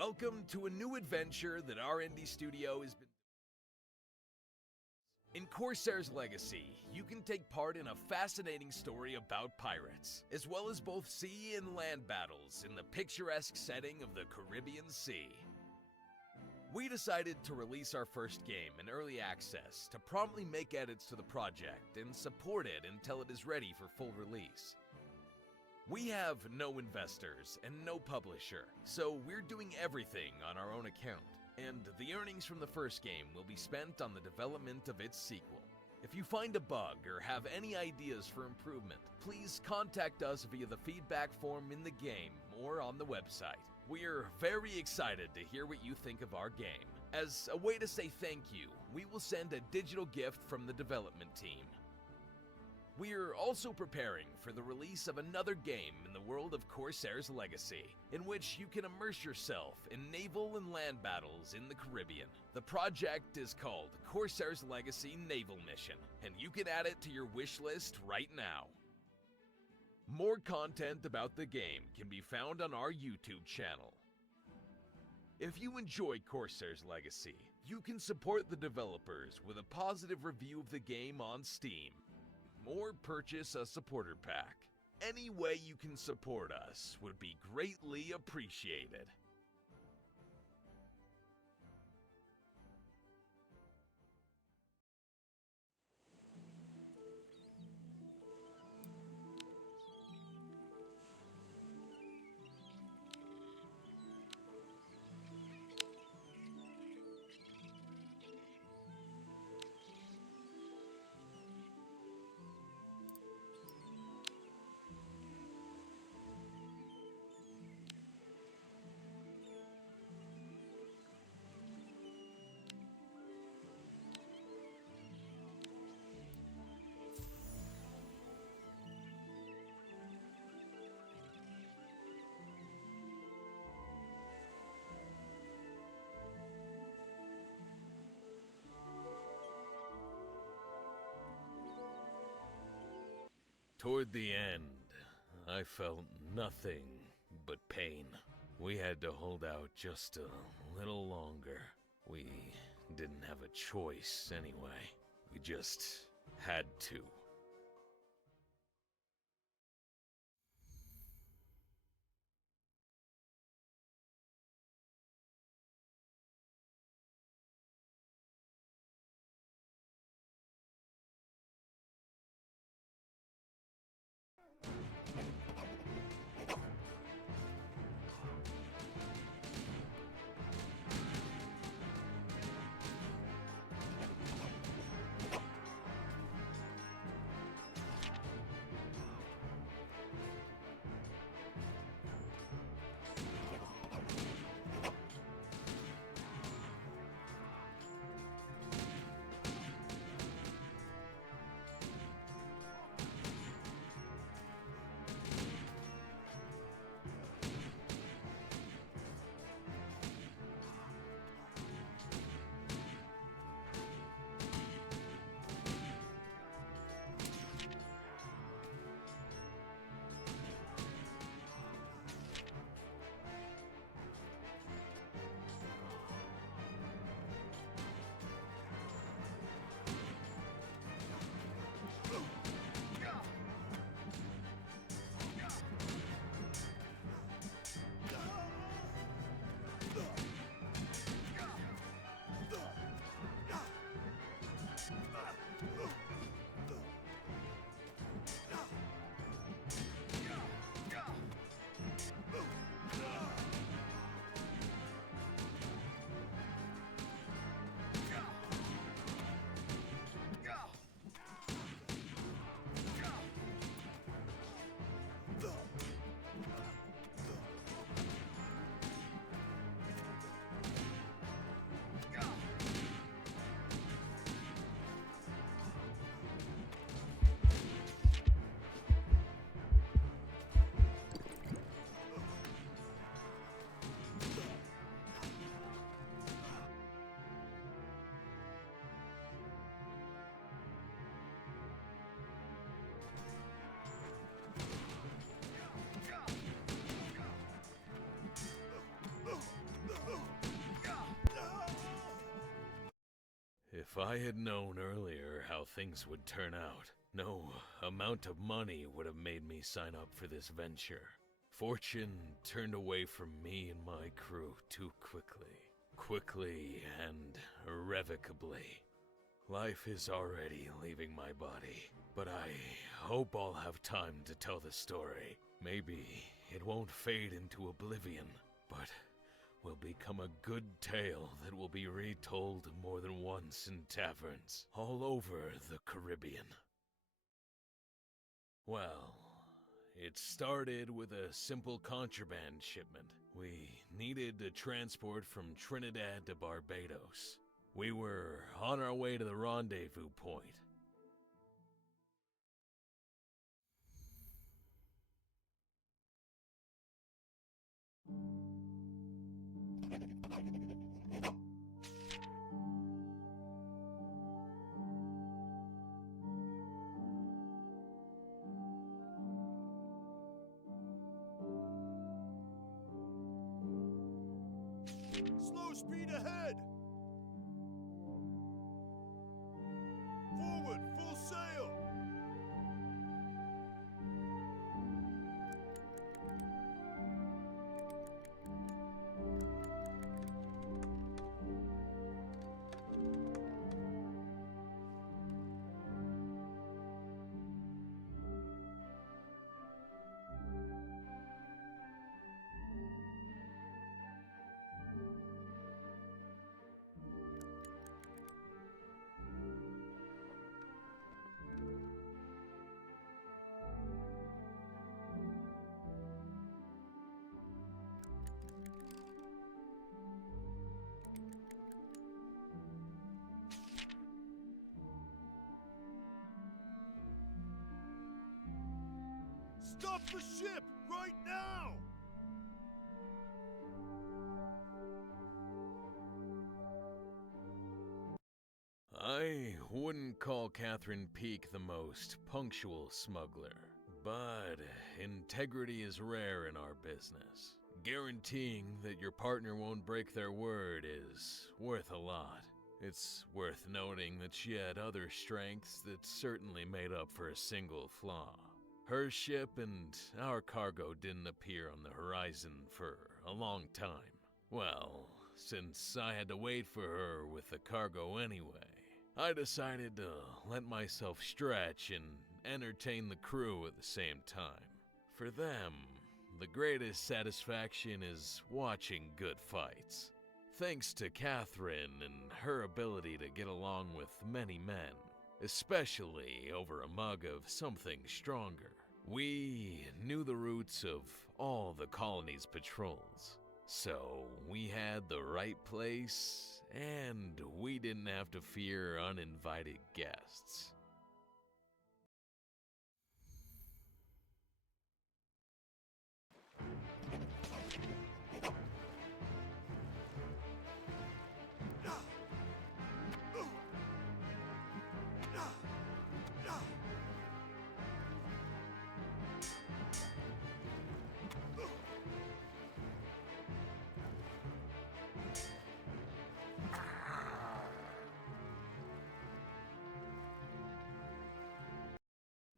Welcome to a new adventure that our indie studio has been. In Corsairs Legacy, you can take part in a fascinating story about pirates, as well as both sea and land battles in the picturesque setting of the Caribbean Sea. We decided to release our first game in early access to promptly make edits to the project and support it until it is ready for full release. We have no investors and no publisher, so we're doing everything on our own account, and the earnings from the first game will be spent on the development of its sequel. If you find a bug or have any ideas for improvement, please contact us via the feedback form in the game or on the website. We're very excited to hear what you think of our game. As a way to say thank you, we will send a digital gift from the development team. We're also preparing for the release of another game in the world of Corsairs Legacy, in which you can immerse yourself in naval and land battles in the Caribbean. The project is called Corsairs Legacy Naval Mission, and you can add it to your wish list right now. More content about the game can be found on our YouTube channel. If you enjoy Corsairs Legacy, you can support the developers with a positive review of the game on Steam, or purchase a supporter pack. Any way you can support us would be greatly appreciated. Toward the end, I felt nothing but pain. We had to hold out just a little longer. We didn't have a choice anyway. We just had to. If I had known earlier how things would turn out, no amount of money would have made me sign up for this venture. Fortune turned away from me and my crew too quickly. Quickly and irrevocably. Life is already leaving my body, but I hope I'll have time to tell the story. Maybe it won't fade into oblivion, but will become a good tale that will be retold more than once in taverns all over the Caribbean. Well, it started with a simple contraband shipment. We needed to transport from Trinidad to Barbados. We were on our way to the rendezvous point. Slow speed ahead! Forward, full sail! Stop the ship right now! I wouldn't call Catherine Peake the most punctual smuggler, but integrity is rare in our business. Guaranteeing that your partner won't break their word is worth a lot. It's worth noting that she had other strengths that certainly made up for a single flaw. Her ship and our cargo didn't appear on the horizon for a long time. Well, since I had to wait for her with the cargo anyway, I decided to let myself stretch and entertain the crew at the same time. For them, the greatest satisfaction is watching good fights. Thanks to Catherine and her ability to get along with many men, especially over a mug of something stronger. We knew the routes of all the colony's patrols, so we had the right place, and we didn't have to fear uninvited guests.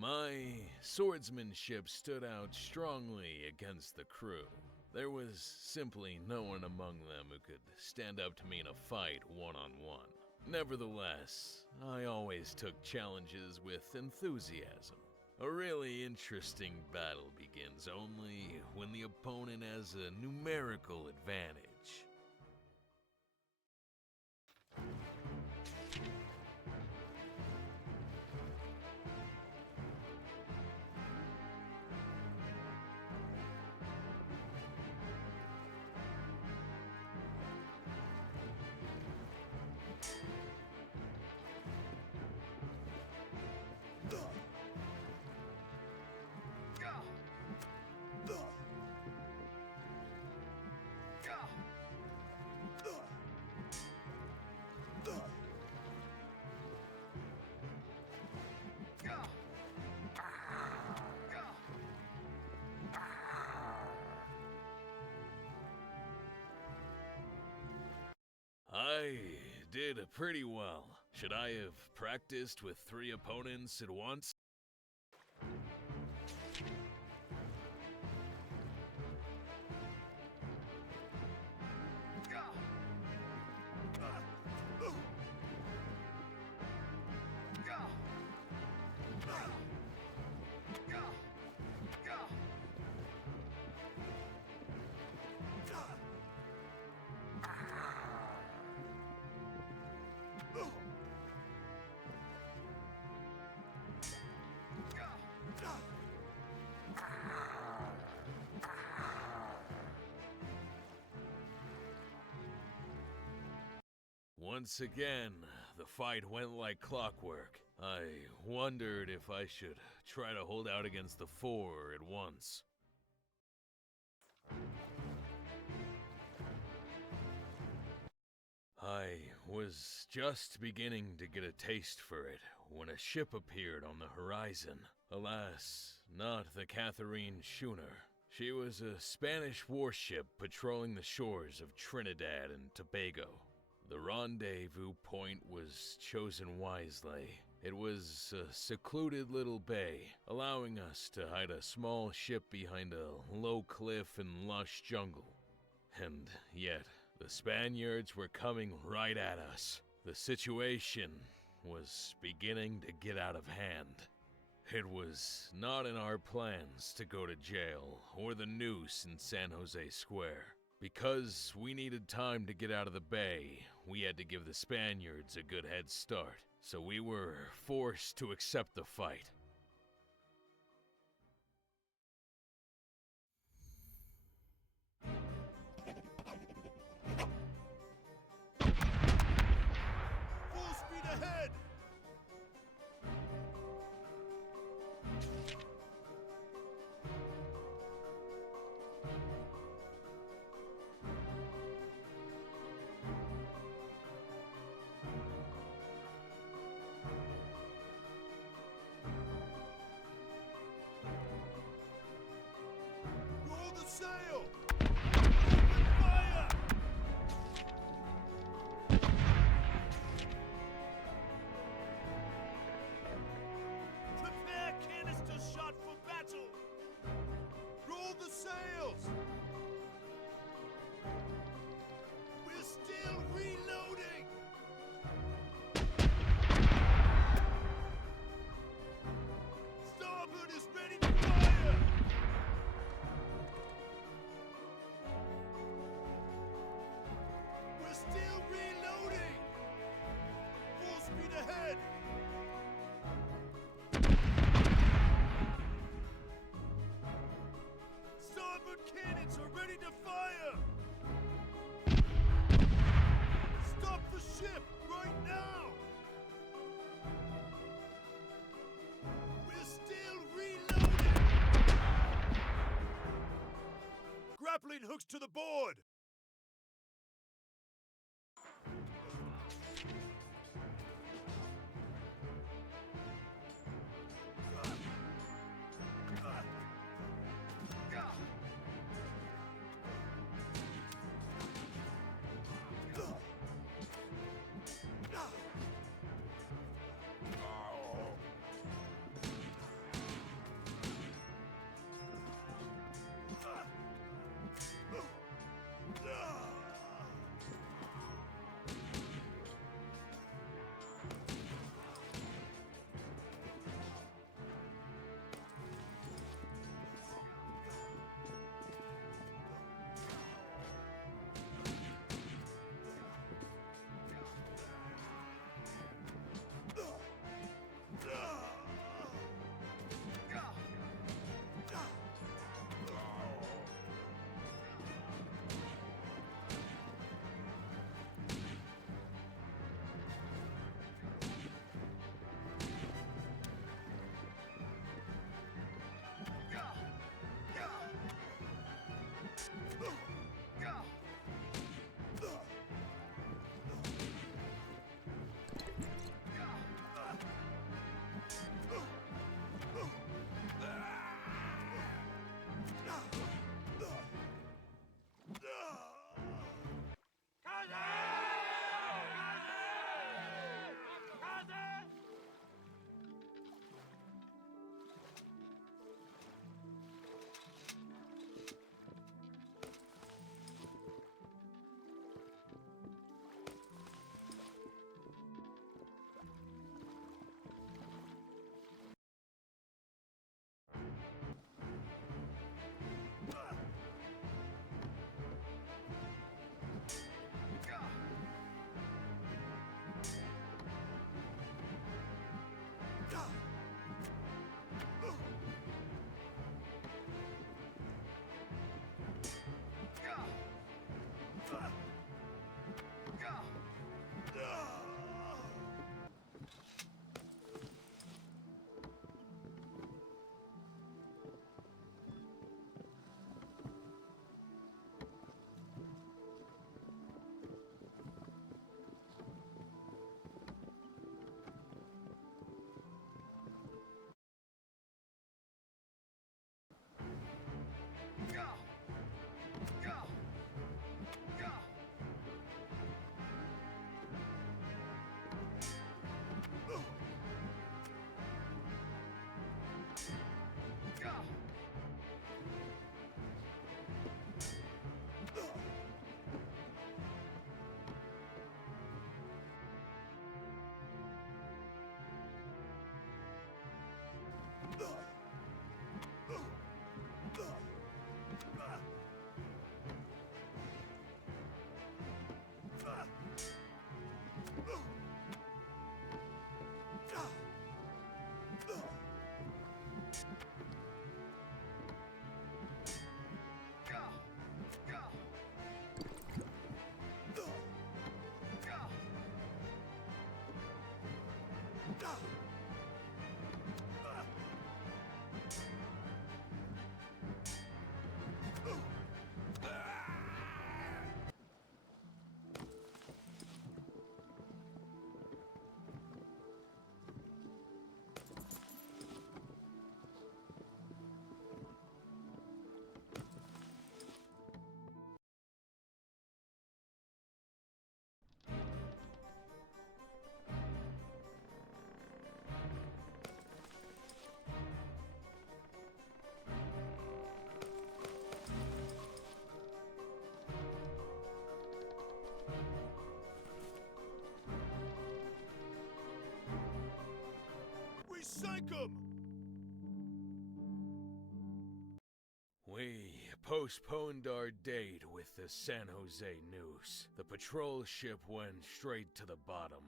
My swordsmanship stood out strongly against the crew. There was simply no one among them who could stand up to me in a fight one-on-one. Nevertheless, I always took challenges with enthusiasm. A really interesting battle begins only when the opponent has a numerical advantage. I did pretty well. Should I have practiced with 3 opponents at once? Once again, the fight went like clockwork. I wondered if I should try to hold out against the 4 at once. I was just beginning to get a taste for it when a ship appeared on the horizon. Alas, not the Catherine Schooner. She was a Spanish warship patrolling the shores of Trinidad and Tobago. The rendezvous point was chosen wisely. It was a secluded little bay, allowing us to hide a small ship behind a low cliff and lush jungle. And yet, the Spaniards were coming right at us. The situation was beginning to get out of hand. It was not in our plans to go to jail or the noose in San Jose Square. Because we needed time to get out of the bay, we had to give the Spaniards a good head start. So we were forced to accept the fight. Full speed ahead! Roll the sail! Open fire! Prepare canister shot for battle! Roll the sails! We're still reloading! Starboard is ready to fire! We're still reloading! Full speed ahead! Starboard cannons are ready to fire! Stop the ship right now! We're still reloading! Grappling hooks to the board! We sank him! We postponed our date with the San Jose news. The patrol ship went straight to the bottom.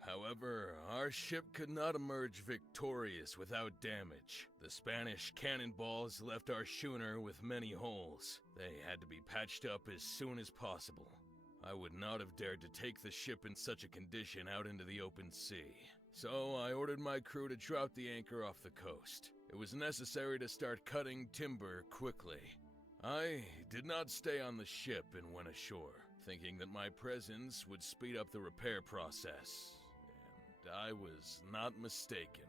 However, our ship could not emerge victorious without damage. The Spanish cannonballs left our schooner with many holes. They had to be patched up as soon as possible. I would not have dared to take the ship in such a condition out into the open sea. So I ordered my crew to drop the anchor off the coast. It was necessary to start cutting timber quickly. I did not stay on the ship and went ashore, thinking that my presence would speed up the repair process. And I was not mistaken.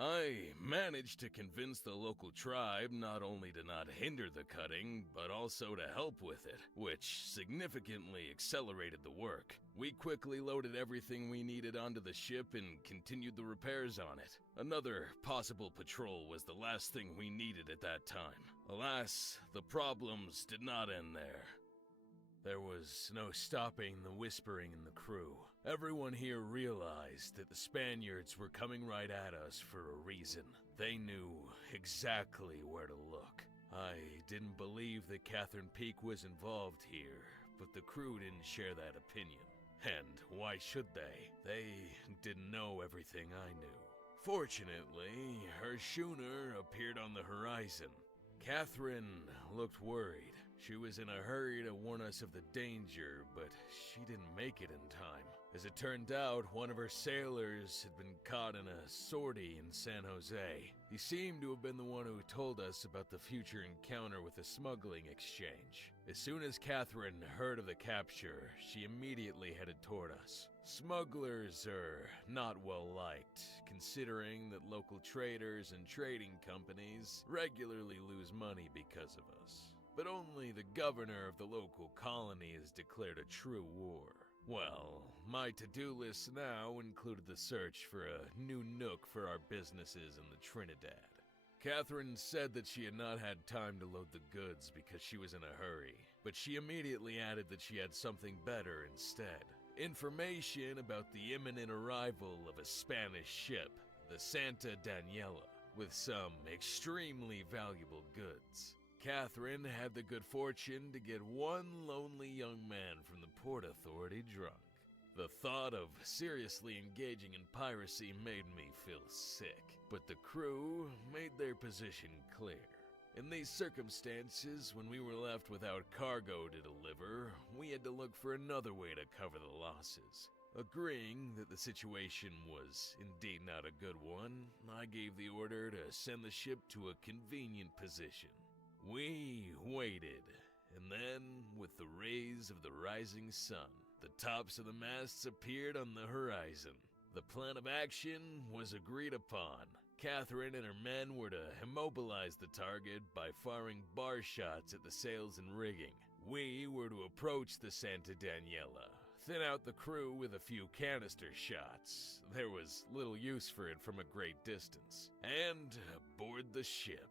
I managed to convince the local tribe not only to not hinder the cutting, but also to help with it, which significantly accelerated the work. We quickly loaded everything we needed onto the ship and continued the repairs on it. Another possible patrol was the last thing we needed at that time. Alas, the problems did not end there. There was no stopping the whispering in the crew. Everyone here realized that the Spaniards were coming right at us for a reason. They knew exactly where to look. I didn't believe that Catherine Peak was involved here, but the crew didn't share that opinion. And why should they? They didn't know everything I knew. Fortunately, her schooner appeared on the horizon. Catherine looked worried. She was in a hurry to warn us of the danger, but she didn't make it in time. As it turned out, one of her sailors had been caught in a sortie in San Jose. He seemed to have been the one who told us about the future encounter with the smuggling exchange. As soon as Catherine heard of the capture, she immediately headed toward us. Smugglers are not well liked, considering that local traders and trading companies regularly lose money because of us. But only the governor of the local colony has declared a true war. Well, my to-do list now included the search for a new nook for our businesses in the Trinidad. Catherine said that she had not had time to load the goods because she was in a hurry, but she immediately added that she had something better instead. Information about the imminent arrival of a Spanish ship, the Santa Daniela, with some extremely valuable goods. Catherine had the good fortune to get one lonely young man from the Port Authority drunk. The thought of seriously engaging in piracy made me feel sick, but the crew made their position clear. In these circumstances, when we were left without cargo to deliver, we had to look for another way to cover the losses. Agreeing that the situation was indeed not a good one, I gave the order to send the ship to a convenient position. We waited, and then, with the rays of the rising sun, the tops of the masts appeared on the horizon. The plan of action was agreed upon. Catherine and her men were to immobilize the target by firing bar shots at the sails and rigging. We were to approach the Santa Daniela, thin out the crew with a few canister shots. There was little use for it from a great distance. And board the ship.